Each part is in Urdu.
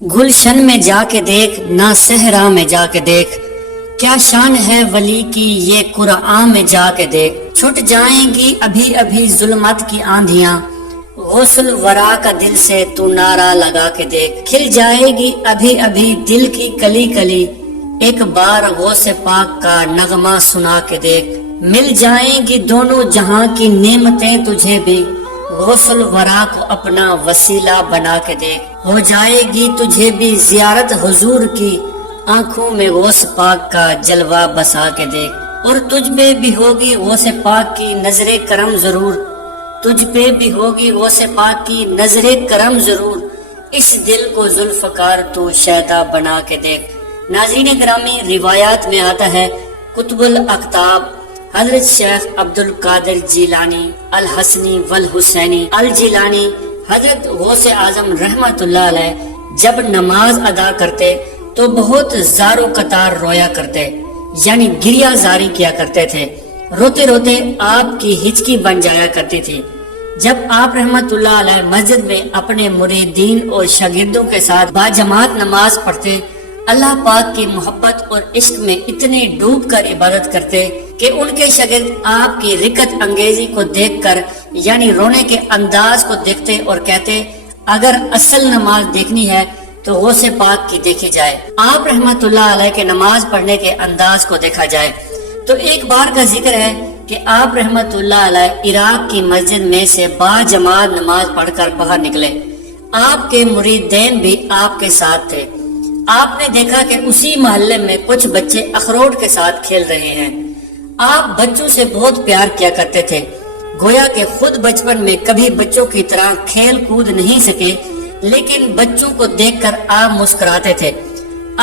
گلشن میں جا کے دیکھ، نہ صحرا میں جا کے دیکھ، کیا شان ہے ولی کی یہ قرآن میں جا کے دیکھ۔ چھٹ جائیں گی ابھی ابھی ظلمت کی آندھیاں، غسل ورا کا دل سے تو نعرہ لگا کے دیکھ۔ کھل جائے گی ابھی ابھی دل کی کلی کلی، ایک بار غوث پاک کا نغمہ سنا کے دیکھ۔ مل جائیں گی دونوں جہاں کی نعمتیں تجھے بھی، غسل ورا کو اپنا وسیلہ بنا کے دیکھ۔ ہو جائے گی تجھے بھی زیارت حضور کی، آنکھوں میں غوث پاک کا جلوہ بسا کے دیکھ۔ اور تجھ پہ بھی ہوگی غوث پاک کی نظر کرم ضرور، تجھ پہ بھی ہوگی غوث پاک کی نظر کرم ضرور، اس دل کو ذوالفقار تو شیدا بنا کے دیکھ۔ ناظرین گرامی، روایات میں آتا ہے قطب الاقطاب حضرت شیخ عبد القادر جیلانی الحسنی والحسینی الجیلانی حضرت غوث اعظم رحمت اللہ علیہ جب نماز ادا کرتے تو بہت زار و قطار رویا کرتے، یعنی گریہ زاری کیا کرتے تھے۔ روتے روتے آپ کی ہچکی بن جایا کرتی تھی۔ جب آپ رحمت اللہ علیہ مسجد میں اپنے مریدین اور شاگردوں کے ساتھ باجماعت نماز پڑھتے، اللہ پاک کی محبت اور عشق میں اتنے ڈوب کر عبادت کرتے کہ ان کے شاگرد آپ کی رکت انگیزی کو دیکھ کر، یعنی رونے کے انداز کو دیکھتے اور کہتے اگر اصل نماز دیکھنی ہے تو غوث پاک کی دیکھی جائے، آپ رحمت اللہ علیہ کے نماز پڑھنے کے انداز کو دیکھا جائے۔ تو ایک بار کا ذکر ہے کہ آپ رحمت اللہ علیہ عراق کی مسجد میں سے باجماعت نماز پڑھ کر باہر نکلے۔ آپ کے مریدین بھی آپ کے ساتھ تھے۔ آپ نے دیکھا کہ اسی محلے میں کچھ بچے اخروٹ کے ساتھ کھیل رہے ہیں۔ آپ بچوں سے بہت پیار کیا کرتے تھے، گویا کہ خود بچپن میں کبھی بچوں کی طرح کھیل کود نہیں سکے، لیکن بچوں کو دیکھ کر آپ مسکراتے تھے۔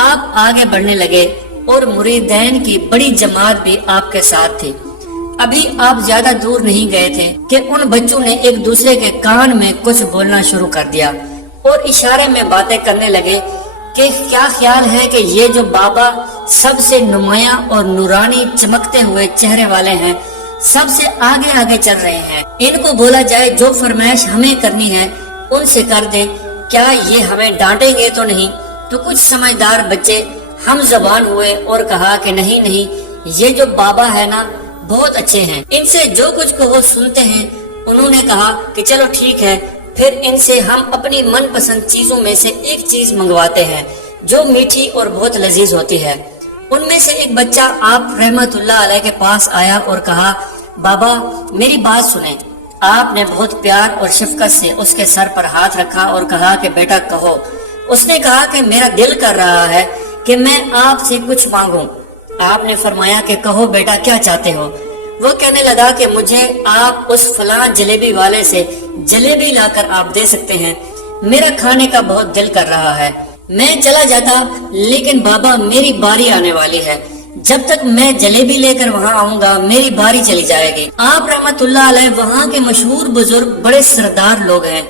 آپ آگے بڑھنے لگے اور مریدین کی بڑی جماعت بھی آپ کے ساتھ تھی۔ ابھی آپ زیادہ دور نہیں گئے تھے کہ ان بچوں نے ایک دوسرے کے کان میں کچھ بولنا شروع کر دیا اور اشارے میں باتیں کرنے لگے کہ کیا خیال ہے کہ یہ جو بابا سب سے نمایاں اور نورانی چمکتے ہوئے چہرے والے ہیں، سب سے آگے آگے چل رہے ہیں، ان کو بولا جائے جو فرمائش ہمیں کرنی ہے ان سے کر دیں، کیا یہ ہمیں ڈانٹیں گے تو نہیں؟ تو کچھ سمجھدار بچے ہم زبان ہوئے اور کہا کہ نہیں یہ جو بابا ہے نا بہت اچھے ہیں، ان سے جو کچھ کہو سنتے ہیں۔ انہوں نے کہا کہ چلو ٹھیک ہے، پھر ان سے ہم اپنی من پسند چیزوں میں سے ایک چیز منگواتے ہیں جو میٹھی اور بہت لذیذ ہوتی ہے۔ ان میں سے ایک بچہ آپ رحمت اللہ علیہ کے پاس آیا اور کہا بابا میری بات سنیں۔ آپ نے بہت پیار اور شفقت سے اس کے سر پر ہاتھ رکھا اور کہا کہ بیٹا کہو۔ اس نے کہا کہ میرا دل کر رہا ہے کہ میں آپ سے کچھ مانگوں۔ آپ نے فرمایا کہ کہو بیٹا کیا چاہتے ہو؟ وہ کہنے لگا کہ مجھے آپ اس فلاں جلیبی والے سے جلیبی لا کر آپ دے سکتے ہیں، میرا کھانے کا بہت دل کر رہا ہے۔ میں چلا جاتا لیکن بابا میری باری آنے والی ہے، جب تک میں جلیبی لے کر وہاں آؤں گا میری باری چلی جائے گی۔ آپ رحمت اللہ علیہ وہاں کے مشہور بزرگ بڑے سردار لوگ ہیں،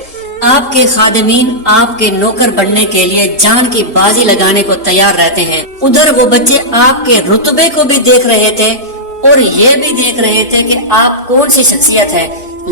آپ کے خادمین آپ کے نوکر بننے کے لیے جان کی بازی لگانے کو تیار رہتے ہیں۔ ادھر وہ بچے آپ کے رتبے کو بھی دیکھ رہے تھے اور یہ بھی دیکھ رہے تھے کہ آپ کون سی شخصیت ہے،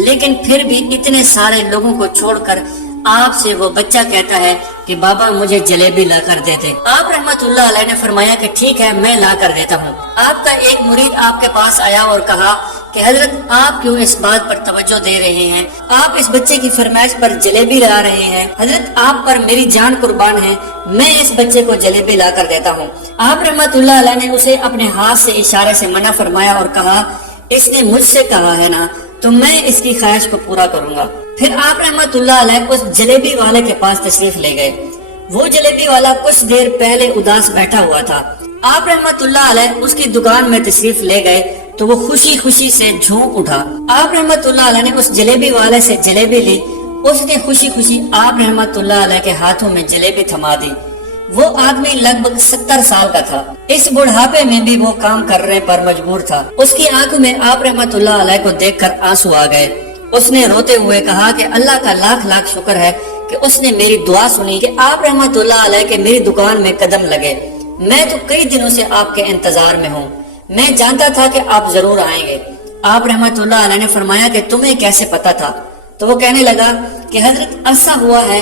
لیکن پھر بھی اتنے سارے لوگوں کو چھوڑ کر آپ سے وہ بچہ کہتا ہے کہ بابا مجھے جلیبی لا کر دیتے۔ آپ رحمت اللہ علیہ نے فرمایا کہ ٹھیک ہے میں لا کر دیتا ہوں۔ آپ کا ایک مرید آپ کے پاس آیا اور کہا کہ حضرت آپ کیوں اس بات پر توجہ دے رہے ہیں، آپ اس بچے کی فرمائش پر جلیبی لا رہے ہیں، حضرت آپ پر میری جان قربان ہے، میں اس بچے کو جلیبی لا کر دیتا ہوں۔ آپ رحمت اللہ علیہ نے اسے اپنے ہاتھ سے اشارے سے منع فرمایا اور کہا اس نے مجھ سے کہا ہے نا تو میں اس کی خواہش کو پورا کروں گا۔ پھر آپ رحمت اللہ علیہ اس جلیبی والے کے پاس تشریف لے گئے۔ وہ جلیبی والا کچھ دیر پہلے اداس بیٹھا ہوا تھا۔ آپ رحمت اللہ علیہ اس کی دکان میں تشریف لے گئے تو وہ خوشی خوشی سے جھوم اٹھا۔ آپ رحمت اللہ علیہ نے اس جلیبی والے سے جلیبی لی، اس نے خوشی خوشی آپ رحمت اللہ علیہ کے ہاتھوں میں جلیبی تھما دی۔ وہ آدمی لگ بھگ 70 سال کا تھا، اس بڑھاپے میں بھی وہ کام کرنے پر مجبور تھا۔ اس کی آنکھوں میں آپ رحمت اللہ علیہ کو دیکھ کر آنسو آ گئے۔ اس نے روتے ہوئے کہا کہ اللہ کا لاکھ لاکھ شکر ہے کہ اس نے میری دعا سنی کہ آپ رحمت اللہ علیہ کے میری دکان میں قدم لگے۔ میں تو کئی دنوں سے آپ کے انتظار میں ہوں، میں جانتا تھا کہ آپ ضرور آئیں گے۔ آپ رحمت اللہ علیہ نے فرمایا کہ تمہیں کیسے پتا تھا؟ تو وہ کہنے لگا کہ حضرت عرصہ ہوا ہے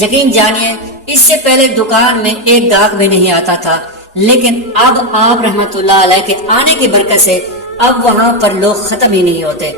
یقین جانیے اس سے پہلے دکان میں ایک گاہک بھی نہیں آتا تھا، لیکن اب آپ رحمت اللہ علیہ کے آنے کی برکت سے اب وہاں پر لوگ ختم ہی نہیں ہوتے۔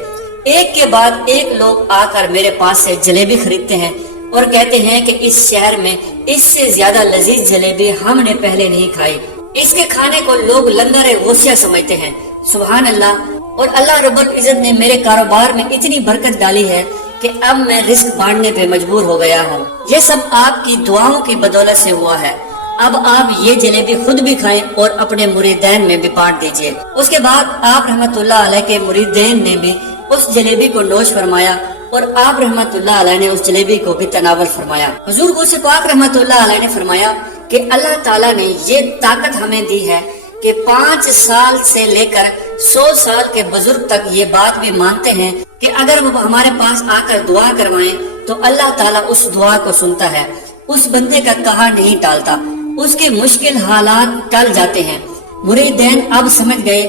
ایک کے بعد ایک لوگ آ کر میرے پاس سے جلیبی خریدتے ہیں اور کہتے ہیں کہ اس شہر میں اس سے زیادہ لذیذ جلیبی ہم نے پہلے نہیں کھائی۔ اس کے کھانے کو لوگ لنگر غوثیہ سمجھتے ہیں۔ سبحان اللہ۔ اور اللہ رب العزت نے میرے کاروبار میں اتنی برکت ڈالی ہے کہ اب میں رزق بانٹنے پہ مجبور ہو گیا ہوں۔ یہ سب آپ کی دعاؤں کی بدولت سے ہوا ہے۔ اب آپ یہ جلیبی خود بھی کھائیں اور اپنے مریدین میں بھی بانٹ دیجئے۔ اس کے بعد آپ رحمت اللہ علیہ کے مریدین نے بھی اس جلیبی کو نوش فرمایا اور آپ رحمت اللہ علیہ نے اس جلیبی کو بھی تناول فرمایا۔ حضور غوث پاک رحمت اللہ علیہ نے فرمایا کہ اللہ تعالیٰ نے یہ طاقت ہمیں دی ہے کہ 5 سال سے لے کر 100 سال کے بزرگ تک یہ بات بھی مانتے ہیں کہ اگر وہ ہمارے پاس آ کر دعا کروائیں تو اللہ تعالیٰ اس دعا کو سنتا ہے، اس بندے کا کہا نہیں ٹالتا، اس کے مشکل حالات ٹل جاتے ہیں۔ مریدین اب سمجھ گئے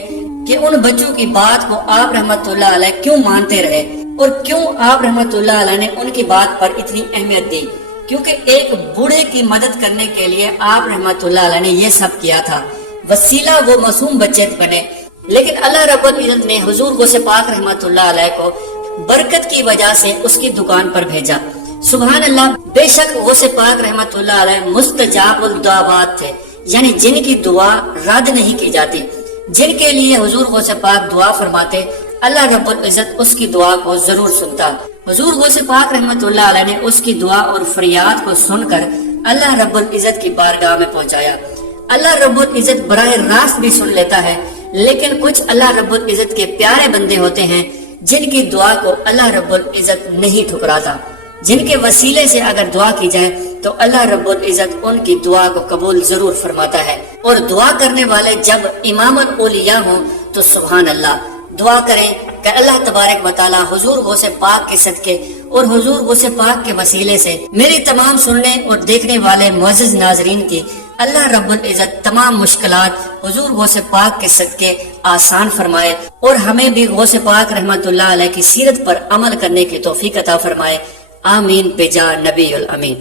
کہ ان بچوں کی بات کو آپ رحمت اللہ علیہ کیوں مانتے رہے اور کیوں آپ رحمت اللہ علیہ نے ان کی بات پر اتنی اہمیت دی، کیونکہ ایک بوڑھے کی مدد کرنے کے لیے آپ رحمت اللہ علیہ نے یہ سب کیا تھا۔ وسیلہ وہ معصوم بچے بنے، لیکن اللہ رب العزت نے حضور غوث پاک رحمت اللہ علیہ کو برکت کی وجہ سے اس کی دکان پر بھیجا۔ سبحان اللہ۔ بے شک غوث پاک رحمت اللہ علیہ مستجاب الدعوات تھے، یعنی جن کی دعا رد نہیں کی جاتی، جن کے لیے حضور غوث پاک دعا فرماتے اللہ رب العزت اس کی دعا کو ضرور سنتا۔ حضور غوث پاک رحمت اللہ علیہ نے اس کی دعا اور فریاد کو سن کر اللہ رب العزت کی بارگاہ میں پہنچایا۔ اللہ رب العزت براہ راست بھی سن لیتا ہے، لیکن کچھ اللہ رب العزت کے پیارے بندے ہوتے ہیں جن کی دعا کو اللہ رب العزت نہیں ٹھکراتا، جن کے وسیلے سے اگر دعا کی جائے تو اللہ رب العزت ان کی دعا کو قبول ضرور فرماتا ہے۔ اور دعا کرنے والے جب امام الاولیاء ہوں تو سبحان اللہ، دعا کریں کہ اللہ تبارک و تعالی حضور غوث پاک کے صدقے اور حضور غوث پاک کے وسیلے سے میری تمام سننے اور دیکھنے والے معزز ناظرین کی اللہ رب العزت تمام مشکلات حضور غوث پاک کے صدقے آسان فرمائے اور ہمیں بھی غوث پاک رحمت اللہ علیہ کی سیرت پر عمل کرنے کی توفیق عطا فرمائے۔ آمین بجا نبی الامین۔